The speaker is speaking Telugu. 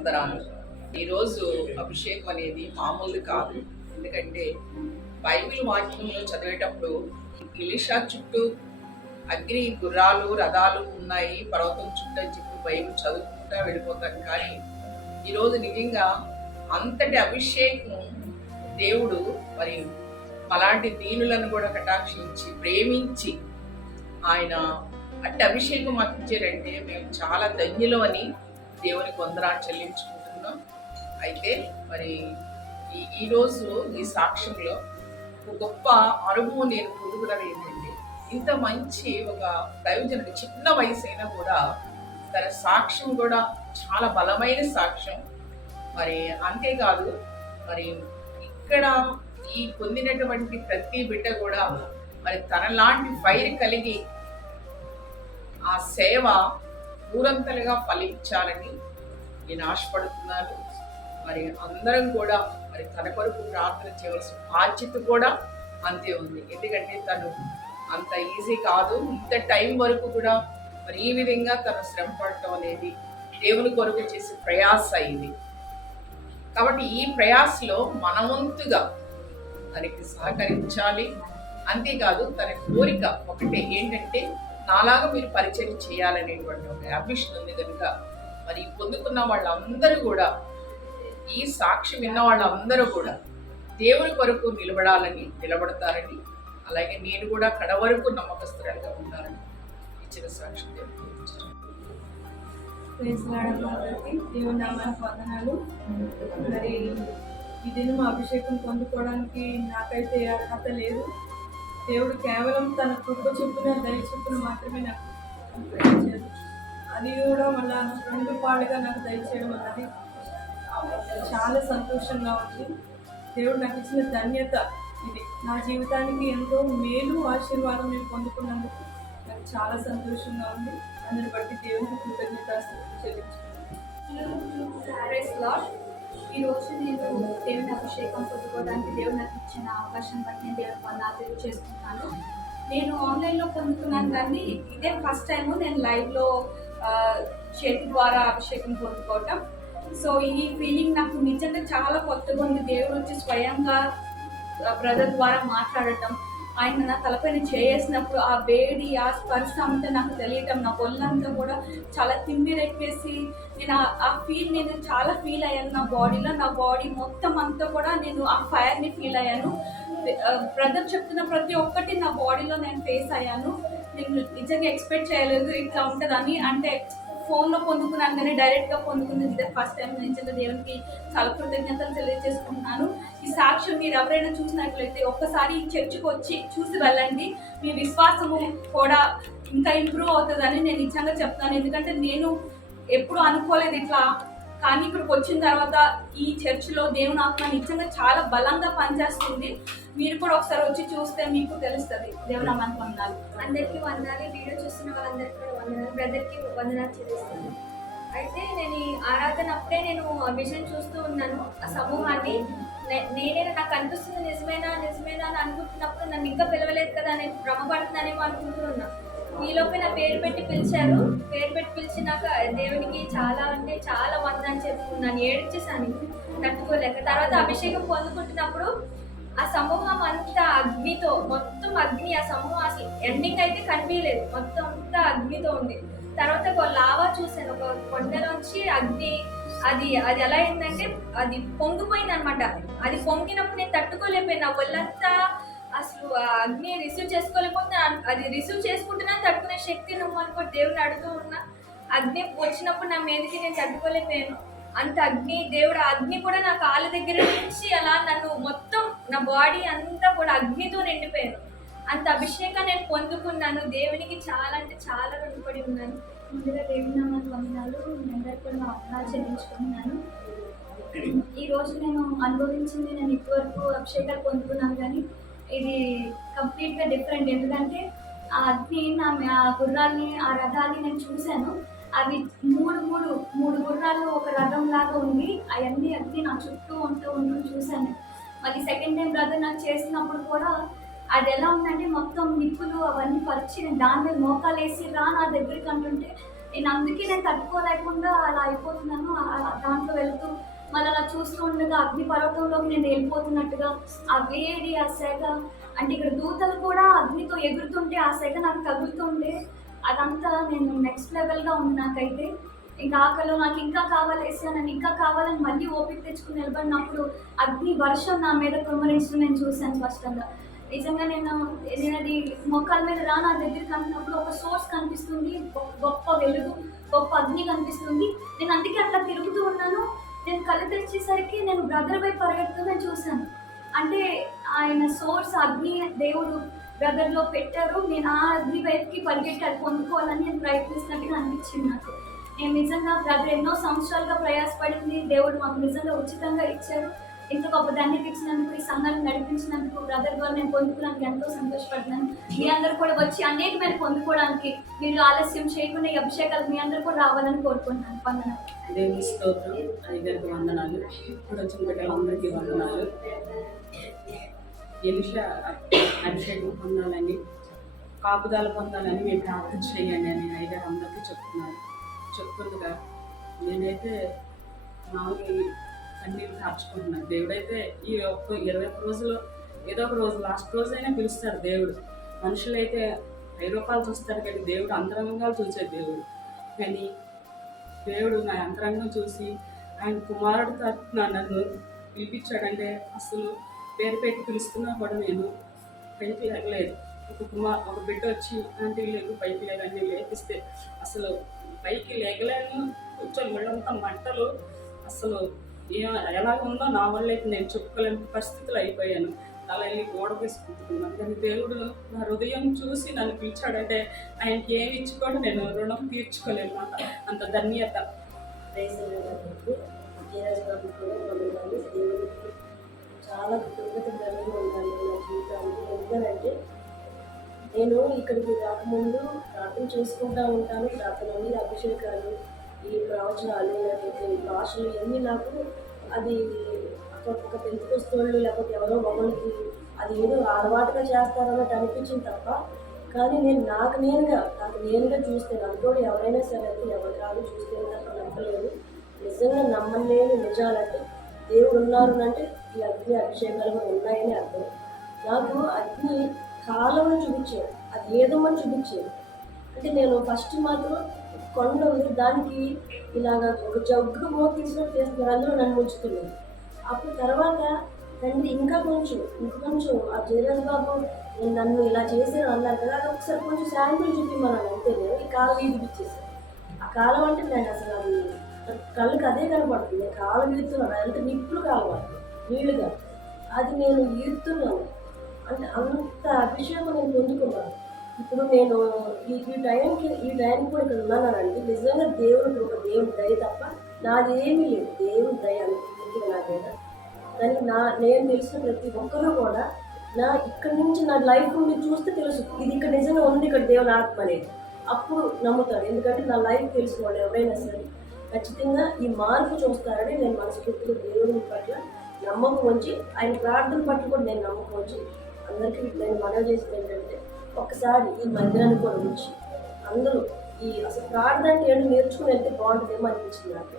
వందనాలు. ఈరోజు అభిషేకం అనేది మామూలు కాదు. ఎందుకంటే బైబిల్ వాక్యంలో చదివేటప్పుడు ఎలీషా చుట్టూ అగ్ని గుర్రాలు రథాలు ఉన్నాయి, పర్వతం చుట్టూ అని చెప్పి బైబిల్ చదువుకుంటా వెళ్ళిపోతాం. కానీ ఈరోజు నిజంగా అంతటి అభిషేకం దేవుడు మరి అలాంటి దీనులను కూడా కటాక్షించి ప్రేమించి ఆయన అట్టి అభిషేకం మాకు ఇచ్చారంటే మేము చాలా ధన్యులం అని దేవునికి వందనాలు చెల్లించుకుంటున్నాం. అయితే మరి ఈరోజు ఈ సాక్ష్యంలో ఒక గొప్ప అనుభవం నేను పొందుకున్నది ఏంటంటే, ఇంత మంచి ఒక దైవజనుడు చిన్న వయసు అయినా కూడా తన సాక్ష్యం కూడా చాలా బలమైన సాక్ష్యం. మరి అంతేకాదు, మరి ఇక్కడ ఈ పొందినటువంటి ప్రతి బిడ్డ కూడా మరి తనలాంటి ఫైర్ కలిగి ఆ సేవ ఊరంతలుగా ఫలించాలని నేను ఆశపడుతున్నాను. మరి అందరం కూడా మరి తన కొరకు ప్రార్థన చేయవలసిన బాధ్యత కూడా అంతే ఉంది. ఎందుకంటే తను అంత ఈజీ కాదు. ఇంత టైం వరకు కూడా మరి ఈ విధంగా తను శ్రమ పడటం అనేది దేవుని కొరకు చేసే ప్రయాస అయింది. కాబట్టి ఈ ప్రయాసలో మనవంతుగా తనకి సహకరించాలి. అంతేకాదు తన కోరిక ఒకటే ఏంటంటే, నాలాగా మీరు పరిచయం చేయాలనేటువంటి ఒక అంబిషన్ ఉంది కనుక మరి పొందుకున్న వాళ్ళందరూ కూడా, ఈ సాక్షి విన్న వాళ్ళందరూ కూడా దేవుని కొరకు నిలబడతారని, అలాగే నేను కూడా కడ వరకు నమ్మకస్తురాలుగా ఉంటారని ఇచ్చిన సాక్షి దేవుని నామానికి వందనాలు. మరి ఈ దినం అభిషేకం పొందుకోవడానికి నాకైతే అర్హత లేదు. దేవుడు కేవలం తన కృప చొప్పున దయ చొప్పున మాత్రమే నాకు దయచేయదు. అది కూడా మళ్ళీ 2 పాళ్ళుగా నాకు దయచేయడం అన్నది చాలా సంతోషంగా ఉంది. దేవుడు నాకు ఇచ్చిన ధన్యత ఇది. నా జీవితానికి ఎంతో మేలు ఆశీర్వాదం నేను పొందుకున్నందుకు నాకు చాలా సంతోషంగా ఉంది. అందుని బట్టి దేవునికి కృతజ్ఞత చెల్లించుకున్నాను. ఈరోజు నేను దేవుని అభిషేకం పొందుకోవడానికి దేవుడు నాకు ఇచ్చిన అవకాశం బట్టి నేను దేవుని వందనాలు చేసుకుంటాను. నేను ఆన్లైన్లో పొందుకున్నాను, కానీ ఇదే ఫస్ట్ టైము నేను లైవ్లో చేతి ద్వారా అభిషేకం పొందుకోవటం. సో ఈ ఫీలింగ్ నాకు నిజంగా చాలా కొత్తగా ఉంది. దేవుడు వచ్చి స్వయంగా బ్రదర్ ద్వారా మాట్లాడటం, ఆయన నా తలపైన చేసినప్పుడు ఆ వేడి ఆ స్పర్శ అంతా నాకు తెలియటం, నా ఒళ్ళంతా కూడా చాలా తిమ్మిరెక్కేసి నేను చాలా ఫీల్ అయ్యాను. నా బాడీ మొత్తం అంతా కూడా నేను ఆ ఫైర్ని ఫీల్ అయ్యాను. బ్రదర్ చెప్తున్న ప్రతి ఒక్కటి నా బాడీలో నేను ఫేస్ అయ్యాను. నేను నిజంగా ఎక్స్పెక్ట్ చేయలేదు ఇట్లా ఉంటుందని. అంటే ఫోన్లో పొందుకున్నాను, కానీ డైరెక్ట్గా పొందుకున్నది ఇదే ఫస్ట్ టైం. నిజంగా దేవునికి చాలా కృతజ్ఞతలు తెలియజేసుకుంటున్నాను. ఈ సాక్ష్యం మీరు ఎవరైనా చూసినట్లయితే ఒక్కసారి ఈ చర్చికి వచ్చి చూసి వెళ్ళండి. మీ విశ్వాసము కూడా ఇంకా ఇంప్రూవ్ అవుతుందని నేను నిజంగా చెప్తాను. ఎందుకంటే నేను ఎప్పుడు అనుకోలేదు ఇట్లా, కానీ ఇక్కడికి వచ్చిన తర్వాత ఈ చర్చిలో దేవుని ఆత్మ నిజంగా చాలా బలంగా పనిచేస్తుంది. మీరు కూడా ఒకసారి వచ్చి చూస్తే మీకు తెలుస్తుంది. దేవుని అమ్మకి వందనాలు. అందరికీ వందనాలు. వీడియో చూస్తున్న వాళ్ళందరికీ కూడా వందనాలు. బ్రదర్కి వందనాలు చెల్లిస్తాను. అయితే నేను ఈ ఆరాధన అప్పుడే నేను విజన్ చూస్తూ ఉన్నాను. ఆ సమూహాన్ని నేనే నాకు అనిపిస్తుంది నిజమేనా అని అనుకుంటున్నప్పుడు నన్ను ఇంకా పిలవలేదు కదా, నేను భ్రమపడుతున్నానేమో అనుకుంటూ ఉన్నా. ఈలోపే నా పేరు పెట్టి పిలిచారు. పేరు పెట్టి పిలిచినాక దేవునికి చాలా అంటే చాలా వందనాలు చెప్పుకున్నాను. ఏడ్చేసాను తట్టుకోలేక. తర్వాత అభిషేకం పొందుకుంటున్నప్పుడు ఆ సమూహం అంతా అగ్నితో, మొత్తం అగ్ని. ఆ సమూహం అసలు ఎండింగ్ అయితే కనిపించలేదు, మొత్తం అంతా అగ్నితో ఉంది. తర్వాత ఒక లావా చూశాను, ఒక కొండలోంచి అగ్ని. అది ఎలా అయిందంటే అది పొంగిపోయింది అనమాట. అది పొంగినప్పుడు నేను తట్టుకోలేకపోయినా, ఒళ్ళంతా అసలు అగ్ని రిసీవ్ చేసుకోలేకపోతే, అది రిసీవ్ చేసుకుంటున్నా తట్టుకునే శక్తి నువ్వు అనుకో. దేవుడు అడుగుతూ ఉన్నా, అగ్ని వచ్చినప్పుడు నా మీదకి నేను తట్టుకోలేకపోయాను. అంత అగ్ని, దేవుడు అగ్ని కూడా నా కాళ్ళ దగ్గర నుంచి అలా నన్ను మొత్తం నా బాడీ అంతా కూడా అగ్నితో నిండిపోయాను. అంత అభిషేకం నేను పొందుకున్నాను. దేవునికి చాలా అంటే చాలా రుణపడి ఉన్నాను. ముందుగా దేవుని నామానికి వందనాలు. మీ అందరికీ కూడా నా వందనాలు చెల్లించుకుంటున్నాను. ఈరోజు నేను అనుభవించింది, నేను ఇప్పటివరకు అభిషేకాలు పొందుకున్నాను, కానీ ఇది కంప్లీట్గా డిఫరెంట్. ఎందుకంటే ఆ అగ్ని ఆ గుర్రాల్ని, ఆ రథాన్ని నేను చూశాను. అవి మూడు గుర్రాలు ఒక రథం లాగా ఉంది. అవన్నీ అగ్ని నా చుట్టూ ఉంటూ చూశాను. మళ్ళీ సెకండ్ టైం బ్రదర్ నాకు చేసినప్పుడు కూడా అది ఎలా ఉందంటే మొత్తం నిప్పులు అవన్నీ పరిచి నేను దాని మీద మోకాలు వేసి నా దగ్గరికి అంటుంటే నేను అందుకే నేను తట్టుకోలేకుండా అలా అయిపోతున్నాను. దాంట్లో అయిపోతూ మళ్ళీ అలా చూస్తూ ఉండగా అగ్ని పర్వతంలోకి నేను వెళ్ళిపోతున్నట్టుగా ఆ వేడి ఆ సెగ, అంటే ఇక్కడ దూతలు కూడా అగ్నితో ఎగురుతుంటే ఆ సెగ నాకు తగులుతుంటే అదంతా నేను నెక్స్ట్ లెవెల్గా ఉంది నాకైతే. ఇంకా ఆకలిలో నాకు ఇంకా కావాలి వేసా, నన్ను ఇంకా కావాలని మళ్ళీ ఓపిక తెచ్చుకుని నిలబడినప్పుడు అగ్ని వర్షం నా మీద కుమ్మరించడం నేను చూశాను స్పష్టంగా. నిజంగా నేను అది మొక్కల మీద నా దగ్గరికి అంటున్నప్పుడు ఒక సోర్స్ కనిపిస్తుంది, గొప్ప వెలుగు, గొప్ప అగ్ని కనిపిస్తుంది. నేను అందుకే అట్లా తిరుగుతూ ఉన్నాను. నేను కళ్ళు తెరిచేసరికి నేను బ్రదర్ వైపు పరిగెడుతూ నేను చూశాను. అంటే ఆయన సోర్స్ అగ్ని దేవుడు బ్రదర్లో పెట్టారు. నేను ఆ అగ్ని వైపుకి పరిగెట్టి అది పొందుకోవాలని నేను ప్రయత్నిస్తున్నట్టుగా అనిపించింది నాకు. నేను నిజంగా బ్రదర్ ఎన్నో సంవత్సరాలుగా ప్రయాసపడింది, దేవుడు మాకు నిజంగా ఉచితంగా ఇచ్చారు. ఇంత గొప్ప ధన్యత ఇచ్చినందుకు, ఈ సంఘాన్ని నడిపించినందుకు బ్రదర్ ద్వారా నేను పొందుకోవడానికి ఎంతో సంతోషపడుతున్నాను. మీ అందరూ కూడా వచ్చి అనేకమైన పొందుకోవడానికి మీరు ఆలస్యం చేయకుండా ఈ అభిషేకాలు మీ అందరూ కూడా రావాలని కోరుకుంటున్నాను. వందనాలు. దేవుని స్తోత్రం. అయ్యగారికి వందనాలు. ఇప్పుడు వచ్చిన బిడ్డలందరికీ వందనాలు. ఎలిషా అభిషేకం పొందాలని, కాపుదాల పొందాలని మీరు ప్రార్థన చేయండి అని అయ్యగారు అందరికీ చెప్తుండగా నేనైతే మామూలు కన్నీళ్ళు కార్చుకుంటున్నాను. దేవుడైతే ఈ 21 రోజులు ఏదో ఒక రోజు లాస్ట్ రోజైనా పిలుస్తాడు దేవుడు. మనుషులైతే 10 రూపాయలు చూస్తారు కానీ దేవుడు అంతరంగాలు చూసే దేవుడు. కానీ దేవుడు నా అంతరంగం చూసి ఆయన కుమారుడు తరఫున నన్ను పిలిపించాడంటే అసలు పేరు పెట్టి పిలుస్తున్నా కూడా నేను పైకి లేగలేదు. ఒక బిడ్డ వచ్చి ఆంటీ లేదు పైకి లేదని లేపిస్తే అసలు పైకి లేగలేను. కొంచెం ఒళ్ళంతా మంటలు, అసలు ఎలా ఉందో నా వల్ల అయితే నేను చెప్పుకోలేని పరిస్థితులు అయిపోయాను. అలా వెళ్ళి గోడ వేసుకుంటున్నాను. కానీ దేవుడు నా హృదయం చూసి నన్ను పిలిచాడంటే ఆయనకి ఏమి ఇచ్చి కూడా నేను రుణం తీర్చుకోలేను. అంత ధన్యత. చాలా కృతజ్ఞతలు ఉండాలి నా జీవితానికి. ఎందుకంటే నేను ఇక్కడికి రాకముందు ప్రార్థన చేసుకుంటూ ఉంటాను. ప్రార్థనలు, అభిషేకాలు, ఈ ప్రవచనాలు, లేకపోతే భాషలు ఇవన్నీ నాకు అది ఒక పెంచుకొస్తోళ్ళు లేకపోతే ఎవరో ఒకరికి అది ఏదో అలవాటుగా చేస్తారన్నట్టు అనిపించింది తప్ప, కానీ నేను నాకు నేనుగా చూస్తే నన్ను ఎవరైనా సరే అయితే ఎవరి కాదు చూస్తే నాకు నమ్మలేదు. నిజంగా నమ్మలేని నిజాలంటే దేవుడు ఉన్నారు అంటే ఈ అగ్ని అభిషేకాలు కూడా ఉన్నాయని అర్థం. నాకు అగ్ని కాలంలో చూపించాడు, అది ఏదోమని చూపించేది. అంటే నేను ఫస్ట్ మాత్రం కొండ ఉంది, దానికి ఇలాగ ఒక జగ్గు మోత తీసినట్టు చేస్తున్నారు, అందులో నన్ను ఉంచుతున్నాను. అప్పుడు తర్వాత తండ్రి ఇంకా కొంచెం ఆ జయరాజ్ బాబు నన్ను ఇలా చేసాను అన్నారు కదా, అది ఒకసారి కొంచెం శాంపుల్ చూపిమన్నాను అంతే. నేను ఈ కాలం చూపించేసాను. ఆ కాలం అంటే నేను అసలు అది కళ్ళకి అదే కనపడుతుంది. నేను కాలం ఈడుతున్నాను, అంటే నిప్పులు కావాలి నీళ్ళుగా, అది నేను ఈడుతున్నాను. అంటే అంత అభిషేకం నేను పొందుకున్నాను. ఇప్పుడు నేను ఈ టైంకి కూడా ఇక్కడ ఉన్నానంటే నిజంగా దేవుడికి ఒక దేవుడి దయ తప్ప నాది ఏమీ లేదు. దేవుడి దయ అనుకుంటుంది నా మీద. కానీ నేను తెలిసిన ప్రతి ఒక్కరూ కూడా ఇక్కడి నుంచి నా లైఫ్ మీరు చూస్తే తెలుసు ఇది ఇక్కడ నిజంగా ఉంది, ఇక్కడ దేవుని ఆత్మ అనేది. అప్పుడు నమ్ముతాడు. ఎందుకంటే నా లైఫ్ తెలిసిన వాళ్ళు ఎవరైనా సరే ఖచ్చితంగా ఈ మార్పు చూస్తారని నేను మనస్ఫూర్తిగా దేవుని పట్ల నమ్మకం ఉంచి, ఆయన ప్రార్థన పట్ల కూడా నేను నమ్మకం ఉంచి అందరికీ నేను మనవి చేసింది ఏంటంటే ఒకసారి ఈ మందిరాన్ని కూడా ఉంచి అందరూ అసలు ప్రార్థన అంటే ఏంటో నేర్చుకుని వెళ్తే బాగుంటుందేమో అనిపించింది నాకు.